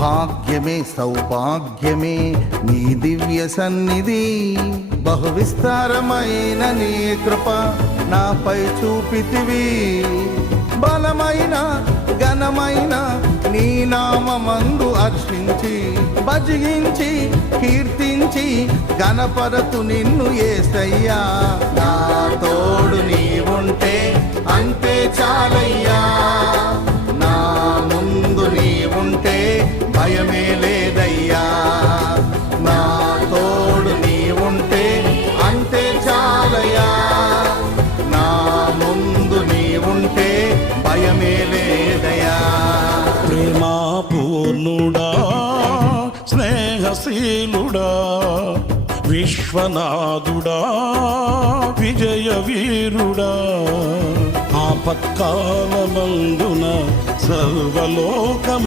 భాగ్యమే సౌభాగ్యమే నీ దివ్య సన్నిధి, బహు విస్తారమైన నీ కృప నాపై చూపితివి. బలమైన ఘనమైన నీ నామమందు హర్షించి భజించి కీర్తించి గణపరతు నిన్ను యేసయ్యా. నా తోడు నీవుంటే అంతే చాలయ్యా, నా ముందు నీవుంటే భయమే లేదయ్యా. నా తోడు నీవుంటే అంతే చాలయ్యా, నా ముందు నీవుంటే భయమే లేదయ్యా. ప్రేమా పూర్ణుడా స్నేహశీలుడా విశ్వనాథుడా విజయ వీరుడా, ఆపత్కాలమందున సర్వలోకం